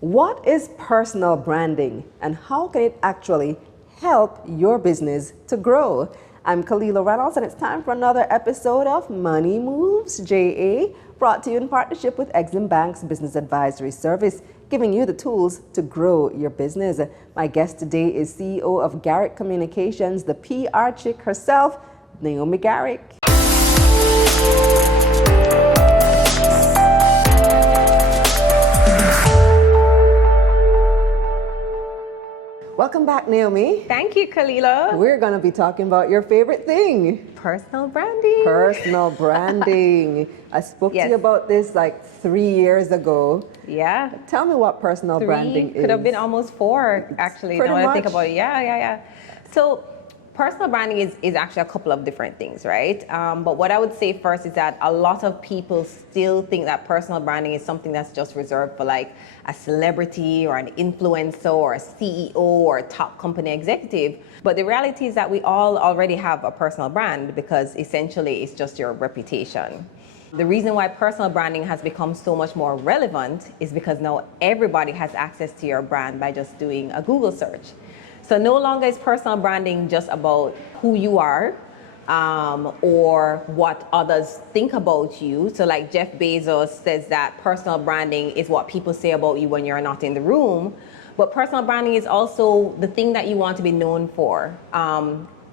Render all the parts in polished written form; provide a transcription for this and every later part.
What is personal branding and how can it actually help your business to grow? I'm Kalila Reynolds and it's time for another episode of Money Moves JA, brought to you in partnership with EXIM Bank's Business Advisory Service, giving you the tools to grow your business. My guest today is CEO of Garrick Communications, the PR chick herself, Naomi Garrick. Welcome back, Naomi. Thank you, Kalila. We're going to be talking about your favorite thing. Personal branding. Personal branding. I spoke to you about this like 3 years ago. Yeah. Tell me what personal branding is. Could have been almost 4, actually. Pretty now much. I think about it. Yeah. So personal branding is actually a couple of different things, right? But what I would say first is that a lot of people still think that personal branding is something that's just reserved for like a celebrity or an influencer or a CEO or a top company executive. But the reality is that we all already have a personal brand because essentially it's just your reputation. The reason why personal branding has become so much more relevant is because now everybody has access to your brand by just doing a Google search. So no longer is personal branding just about who you are or what others think about you. So like Jeff Bezos says that personal branding is what people say about you when you're not in the room. But personal branding is also the thing that you want to be known for.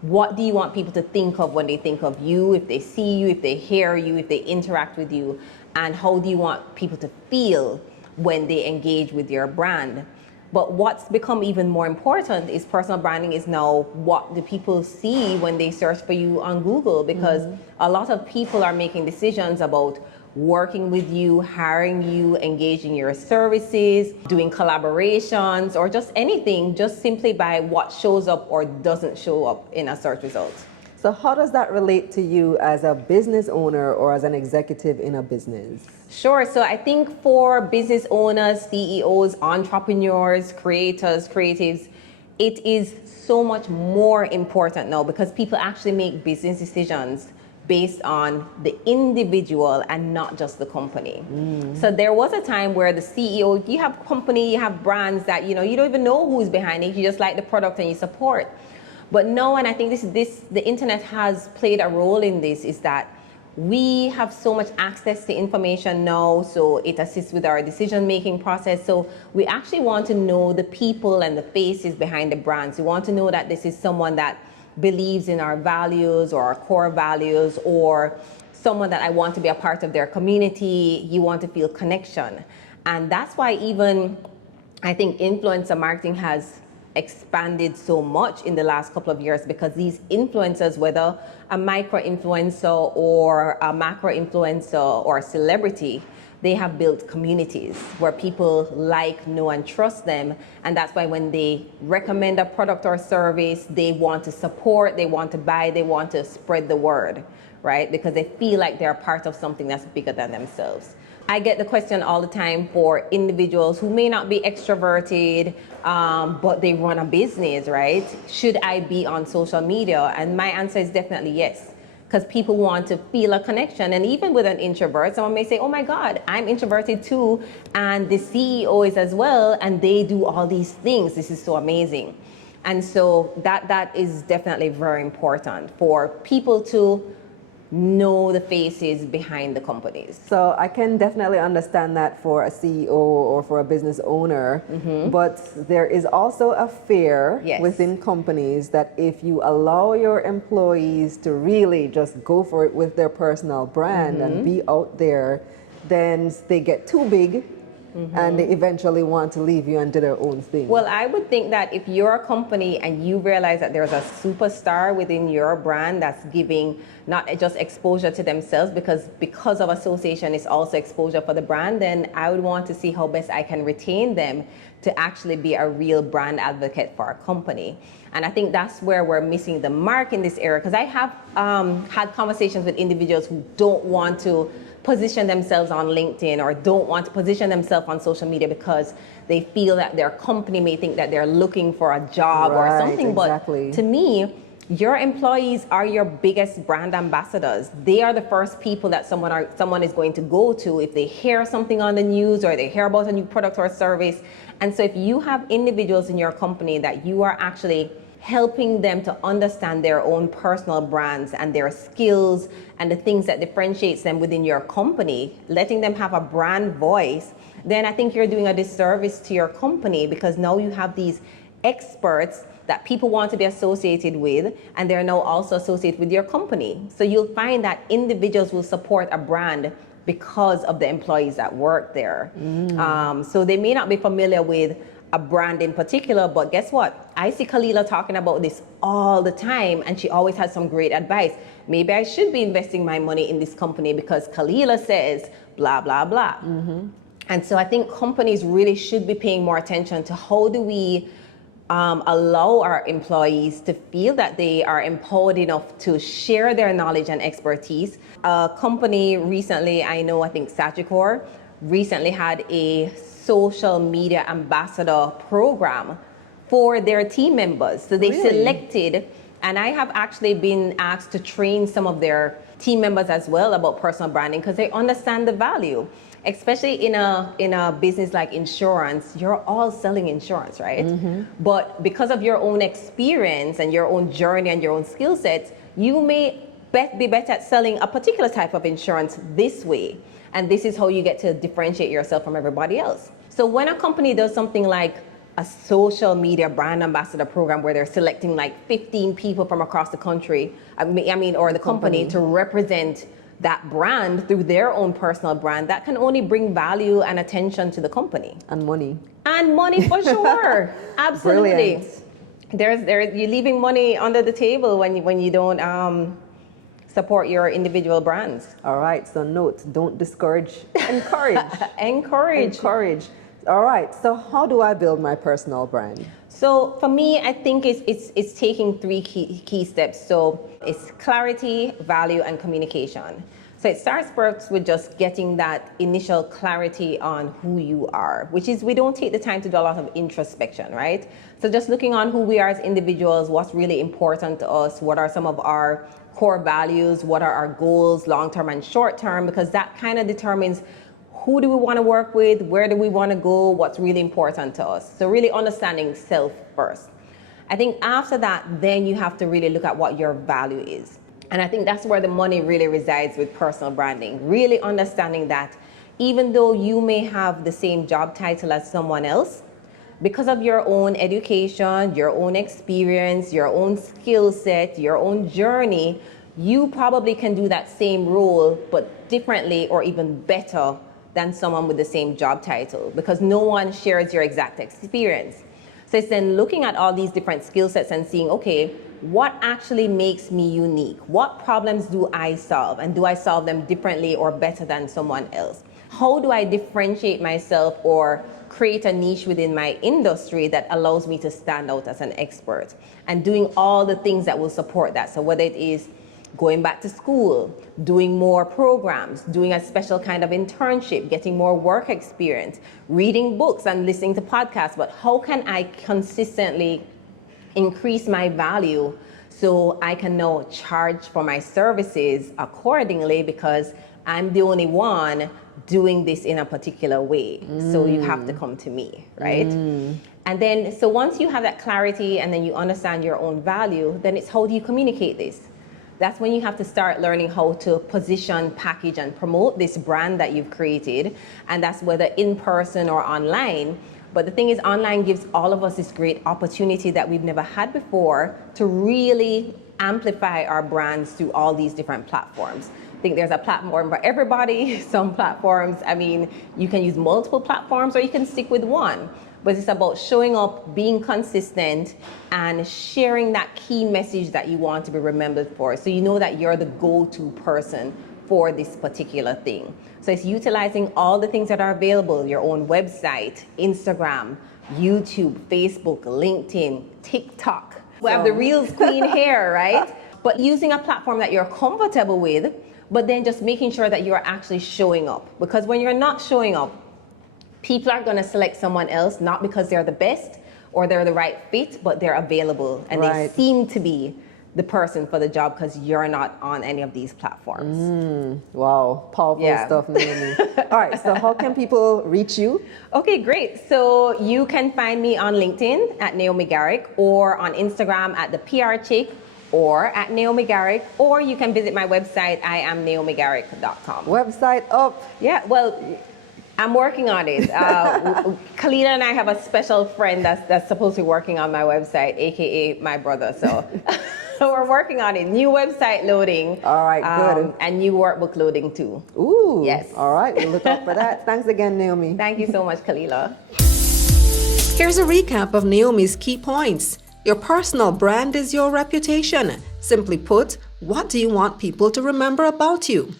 What do you want people to think of when they think of you, if they see you, if they hear you, if they interact with you? And how do you want people to feel when they engage with your brand? But what's become even more important is personal branding is now what do people see when they search for you on Google, because a lot of people are making decisions about working with you, hiring you, engaging your services, doing collaborations, or just anything, just simply by what shows up or doesn't show up in a search result. So how does that relate to you as a business owner or as an executive in a business? Sure. So I think for business owners, CEOs, entrepreneurs, creators, creatives, it is so much more important now because people actually make business decisions based on the individual and not just the company. So there was a time where the CEO, you have company, you have brands that, you don't even know who's behind it. You just like the product and you support. But no, and I think the internet has played a role in this, is that we have so much access to information now, so it assists with our decision-making process. So we actually want to know the people and the faces behind the brands. We want to know that this is someone that believes in our values or our core values, or someone that I want to be a part of their community. You want to feel connection. And that's why even I think influencer marketing has expanded so much in the last couple of years, because these influencers, whether a micro influencer or a macro influencer or a celebrity, they have built communities where people like, know, and trust them. And that's why when they recommend a product or service, they want to support, they want to buy, they want to spread the word, right? Because they feel like they're part of something that's bigger than themselves. I get the question all the time for individuals who may not be extroverted, but they run a business, right? Should I be on social media? And my answer is definitely yes, because people want to feel a connection. And even with an introvert, someone may say, oh my God, I'm introverted too, and the CEO is as well, and they do all these things. This is so amazing. And so that is definitely very important for people to know the faces behind the companies. So I can definitely understand that for a CEO or for a business owner, but there is also a fear within companies that if you allow your employees to really just go for it with their personal brand and be out there, then they get too big and they eventually want to leave you and do their own thing. Well, I would think that if you're a company and you realize that there's a superstar within your brand that's giving not just exposure to themselves, because of association is also exposure for the brand, then I would want to see how best I can retain them to actually be a real brand advocate for our company. And I think that's where we're missing the mark in this area, because I have had conversations with individuals who don't want to position themselves on LinkedIn or don't want to position themselves on social media because they feel that their company may think that they're looking for a job or something. Exactly. But to me, Your employees are your biggest brand ambassadors. They are the first people that someone is going to go to if they hear something on the news or they hear about a new product or service. And so if you have individuals in your company that you are actually helping them to understand their own personal brands and their skills and the things that differentiates them within your company, letting them have a brand voice, then I think you're doing a disservice to your company, because now you have these experts that people want to be associated with, and they're now also associated with your company. So you'll find that individuals will support a brand because of the employees that work there. So they may not be familiar with a brand in particular, but guess what? I see Kalila talking about this all the time, and she always has some great advice. Maybe I should be investing my money in this company because Kalila says blah, blah, blah. And so I think companies really should be paying more attention to how do we allow our employees to feel that they are empowered enough to share their knowledge and expertise. A company recently, I think Sagicor recently had a social media ambassador program for their team members. So they selected, and I have actually been asked to train some of their team members as well about personal branding, because they understand the value. Especially in a business like insurance, you're all selling insurance, right? But because of your own experience and your own journey and your own skill sets, you may be better at selling a particular type of insurance this way. And this is how you get to differentiate yourself from everybody else. So when a company does something like a social media brand ambassador program where they're selecting like 15 people from across the country, or the company to represent that brand through their own personal brand, that can only bring value and attention to the company. And money. And money for sure. Absolutely. Brilliant. You're leaving money under the table when you don't support your individual brands. All right, so note, don't discourage, encourage. Encourage. All right, so how do I build my personal brand? So for me, I think it's taking three key steps. So it's clarity, value, and communication. So it starts first with just getting that initial clarity on who you are, which is we don't take the time to do a lot of introspection, right? So just looking on who we are as individuals, what's really important to us, what are some of our core values, what are our goals, long-term and short-term, because that kind of determines who do we want to work with, where do we want to go, what's really important to us. So really understanding self first. I think after that, then you have to really look at what your value is. And I think that's where the money really resides with personal branding. Really understanding that even though you may have the same job title as someone else, because of your own education, your own experience, your own skill set, your own journey, you probably can do that same role, but differently or even better than someone with the same job title, because no one shares your exact experience. So it's then looking at all these different skill sets and seeing, okay, what actually makes me unique? What problems do I solve? And do I solve them differently or better than someone else? How do I differentiate myself or create a niche within my industry that allows me to stand out as an expert? And doing all the things that will support that. So whether it is going back to school, doing more programs, doing a special kind of internship, getting more work experience, reading books and listening to podcasts, but how can I consistently increase my value so I can now charge for my services accordingly, because I'm the only one doing this in a particular way. So you have to come to me, right? And then, so once you have that clarity and then you understand your own value, then it's how do you communicate this? That's when you have to start learning how to position, package, and promote this brand that you've created. And that's whether in person or online. But the thing is, online gives all of us this great opportunity that we've never had before to really amplify our brands through all these different platforms. I think there's a platform for everybody. Some platforms, you can use multiple platforms or you can stick with one. But it's about showing up, being consistent, and sharing that key message that you want to be remembered for. So you know that you're the go-to person for this particular thing. So it's utilizing all the things that are available, your own website, Instagram, YouTube, Facebook, LinkedIn, TikTok. We have the Reels Queen here, right? But using a platform that you're comfortable with, but then just making sure that you're actually showing up. Because when you're not showing up, people are going to select someone else, not because they're the best or they're the right fit, but they're available and they seem to be the person for the job because you're not on any of these platforms. Wow, powerful Yeah. stuff, Naomi. All right, so how can people reach you? Okay, great. So you can find me on LinkedIn at Naomi Garrick, or on Instagram at the PR Chick, or at Naomi Garrick, or you can visit my website, iamnaomigarrick.com. Website up. Yeah, well, I'm working on it. Kalila and I have a special friend that's supposed to be working on my website, aka my brother. So we're working on it. New website loading. All right, good. And new workbook loading too. Ooh. Yes. All right, we'll look out for that. Thanks again, Naomi. Thank you so much, Kalila. Here's a recap of Naomi's key points. Your personal brand is your reputation. Simply put, what do you want people to remember about you?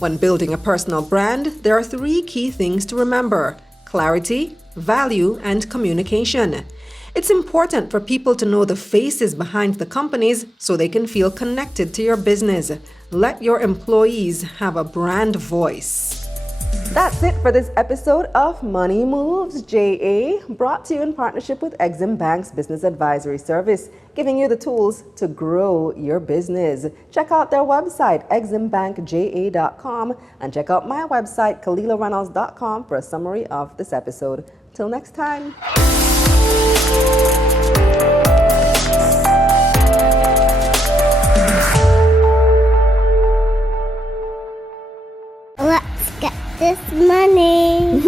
When building a personal brand, there are 3 key things to remember: clarity, value, and communication. It's important for people to know the faces behind the companies so they can feel connected to your business. Let your employees have a brand voice. That's it for this episode of Money Moves JA, brought to you in partnership with EXIM Bank's Business Advisory Service, giving you the tools to grow your business. Check out their website, eximbankja.com, and check out my website, KalilaReynolds.com, for a summary of this episode. Till next time. Let's get this money.